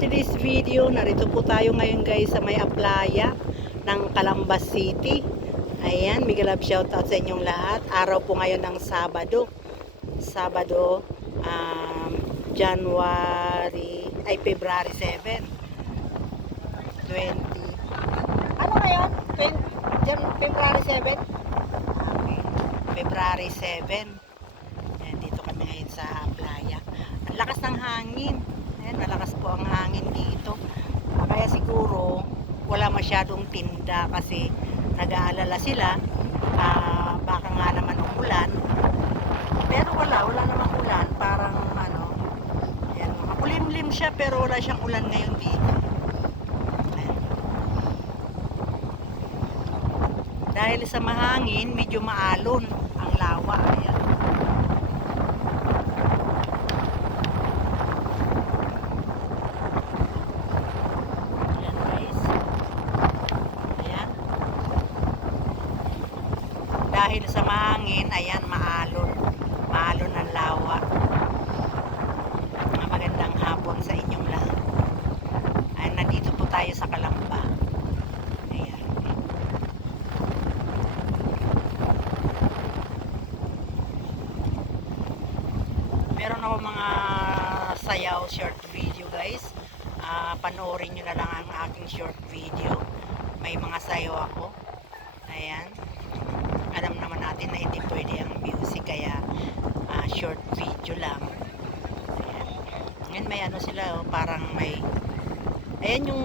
today's video, narito po tayo ngayon guys sa may Aplaya ng Calambas City. Ayan, mega love shoutout sa inyong lahat. Araw po ngayon ng Sabado, February 7, 20. Ano ngayon? February 7? Okay. February 7. Ayan, dito kami ngayon sa Aplaya. Ang lakas ng hangin. Ayan, malakas po ang hangin dito. Kaya siguro wala masyadong tinda kasi nag-aalala sila. Baka nga naman umulan. Pero wala namang ulan. Parang ayan, makulimlim siya pero wala siyang ulan ngayon dito. Ayan. Dahil sa mahangin, medyo maalon ang lawa. Ayan. Dahil sa mahangin, ayan, maalon ang lawa. Magandang hapon sa inyong lahat. Ayan, nandito po tayo sa Calamba. Ayan. Meron ako mga sayaw short video guys. Panoorin nyo na lang ang aking short video. May mga sayaw ako. Ayan. Alam naman natin na hindi pwede ang music, kaya short video lang. Ayan. Ngayon may sila, parang may ayan yung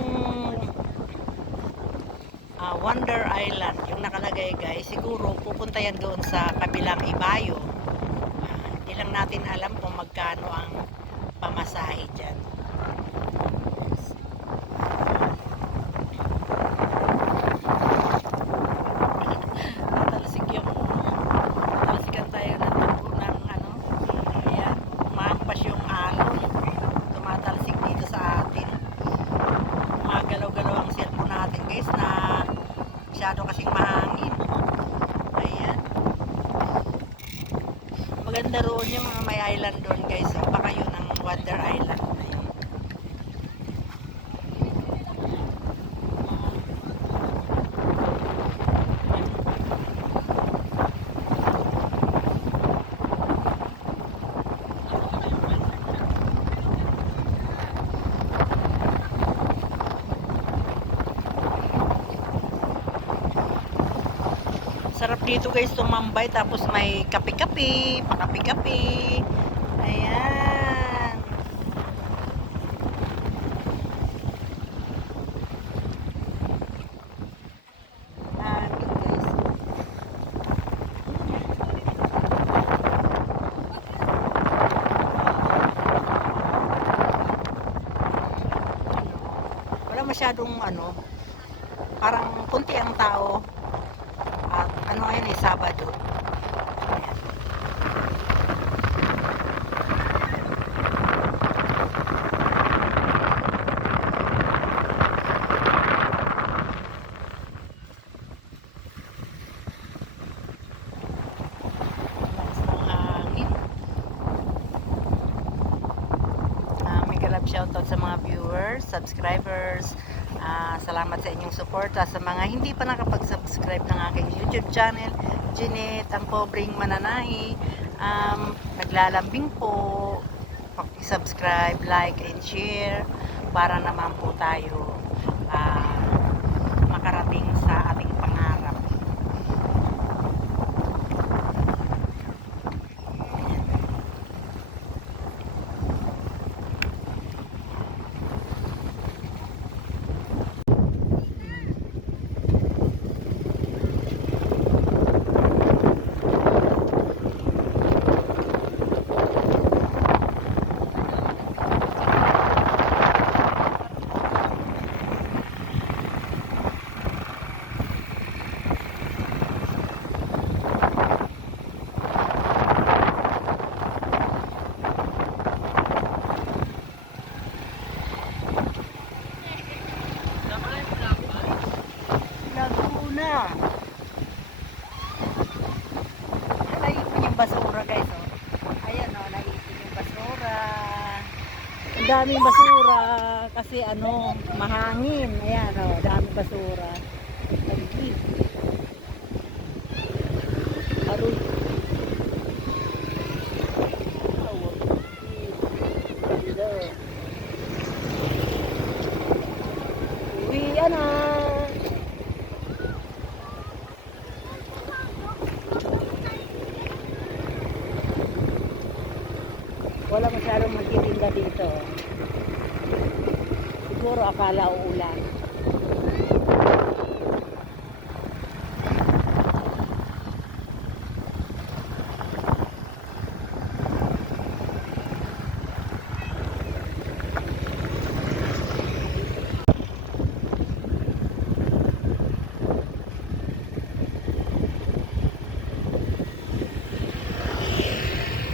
Wonder Island yung nakalagay guys. Siguro pupunta yan doon sa kabilang Ibayo. Hindi lang natin alam kung magkano ang pamasahe dyan. Masyado kasing mahangin. Ayan. Maganda roon yung mga may island doon guys. Baka yun ang Wonder Island. Ayan. Sarap dito guys tumambay, tapos may kape-kape, pakape-kape. Ayan. Guys. Wala masyadong parang kunti ang tao. Ngayon Sabado. Ayan. Mega love shoutout sa mga viewers, subscribers. Salamat sa inyong suporta. Sa mga hindi pa nakapag-subscribe ng aking YouTube channel, Jeanette, ang pobreng mananahi, naglalambing po, subscribe, like, and share para naman po tayo makarating sa ating pangarap. Basura guys, oh. Ayan, oh, naipon yung basura. Ang daming basura. Kasi ano, mahangin. Ayan, oh, dami basura. Tagi. Aroy. Uwi na. Wala masyadong magtitinda dito. Siguro akala uulan.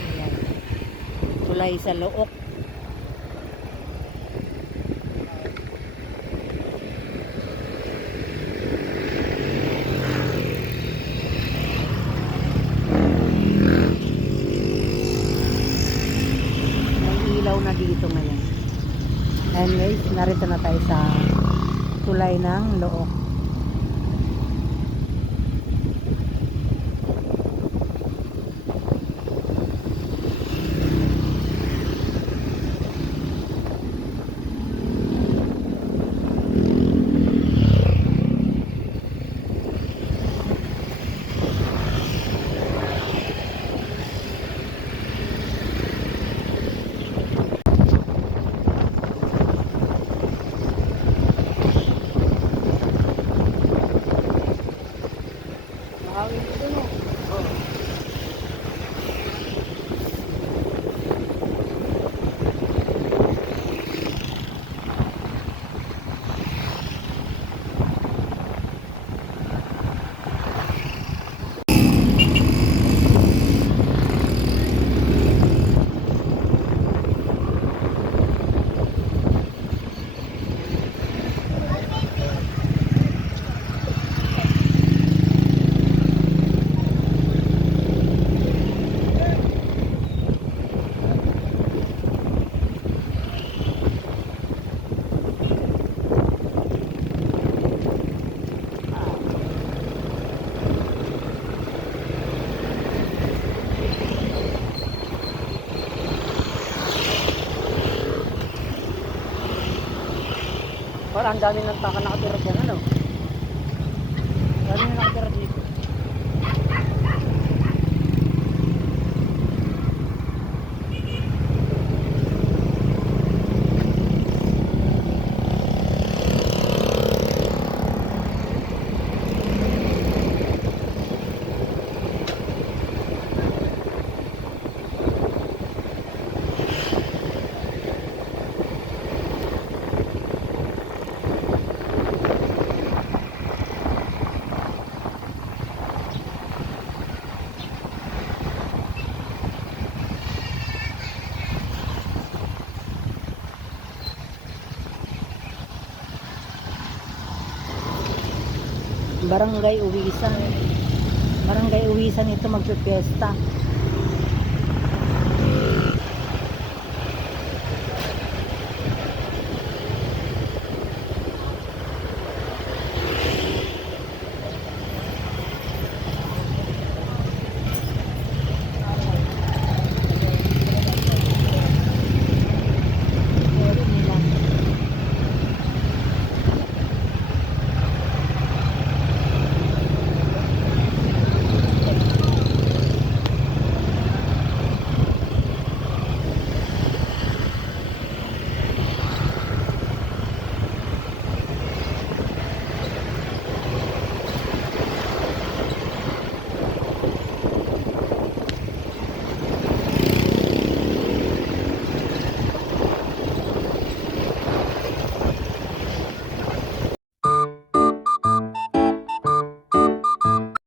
Ayan. Tulay sa Look. May ilaw na dito ngayon. Anyways, narito na tayo sa tulay ng Look. Mahangin dito no? Oo. Parang ang dami ng taka nakatira dyan, ano? Ang dami na nakatira dito. Barangay Uwisan. Barangay Uwisan ito magpipiesta.